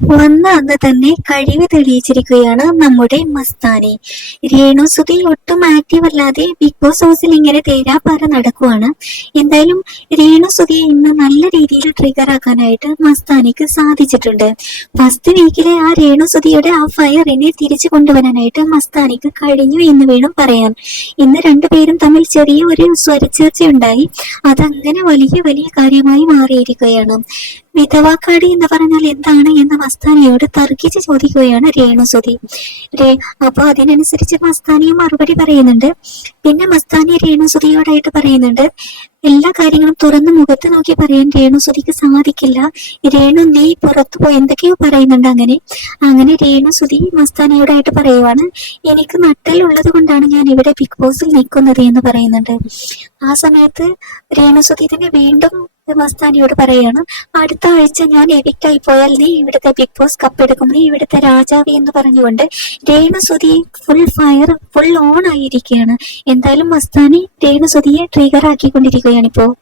വന്ന അന്ന് തന്നെ കഴിവ് തെളിയിച്ചിരിക്കുകയാണ് നമ്മുടെ മസ്താനി. രേണു സുധി ഒട്ടും ആക്റ്റീവ് അല്ലാതെ ബിഗ് ബോസ് ഹൗസിൽ ഇങ്ങനെ തേരാപ്പാറ നടക്കുവാണ്. എന്തായാലും രേണു സുധിയെ ഇന്ന് നല്ല രീതിയിൽ ട്രിഗർ ആക്കാനായിട്ട് മസ്താനിക്ക് സാധിച്ചിട്ടുണ്ട്. ഫസ്റ്റ് വീക്കിലെ ആ രേണു സുധിയുടെ ആ ഫയറിനെ തിരിച്ചു കൊണ്ടുവരാനായിട്ട് മസ്താനിക്ക് കഴിഞ്ഞു എന്ന് വേണം പറയാൻ. ഇന്ന് രണ്ടുപേരും തമ്മിൽ ചെറിയ ഒരു സ്വരച്ചേർച്ചയുണ്ടായി. അതങ്ങനെ വലിയ വലിയ കാര്യമായി മാറിയിരിക്കുകയാണ്. വിധവാക്കാടി എന്ന് പറഞ്ഞാൽ എന്താണ് എന്ന് മസ്താനിയോട് തർക്കിച്ച് ചോദിക്കുകയാണ് രേണുസുതി രേ അപ്പൊ അതിനനുസരിച്ച് മസ്താനിയും മറുപടി പറയുന്നുണ്ട്. പിന്നെ മസ്താനി രേണുസുതിയോടായിട്ട് പറയുന്നുണ്ട് എല്ലാ കാര്യങ്ങളും തുറന്ന് മുഖത്ത് നോക്കി പറയാൻ രേണുസുതിക്ക് സാധിക്കില്ല. രേണു നീ പുറത്തു പോയി എന്തൊക്കെയോ പറയുന്നുണ്ട് അങ്ങനെ. അങ്ങനെ രേണുസുതി മസ്താനിയോടായിട്ട് പറയുവാണ് എനിക്ക് നട്ടലുള്ളത് കൊണ്ടാണ് ഞാൻ ഇവിടെ ബിഗ് ബോസിൽ നിൽക്കുന്നത് എന്ന് പറയുന്നുണ്ട്. ആ സമയത്ത് രേണുസുതി തന്നെ വീണ്ടും മസ്താനിയോട് പറയാണ് അടുത്ത ആഴ്ച ഞാൻ എവിക്കായി പോയാൽ നീ ഇവിടുത്തെ ബിഗ് ബോസ് കപ്പ് എടുക്കും. നീ ഇവിടുത്തെ രാജാവ് എന്ന് പറഞ്ഞുകൊണ്ട് രേണുസുതി ഫുൾ ഫയർ ഫുൾ ഓൺ ആയിരിക്കുകയാണ്. എന്തായാലും മസ്താനി രേണുസുതിയെ ട്രിഗർ ആക്കിക്കൊണ്ടിരിക്കുകയാണ് ഇപ്പോ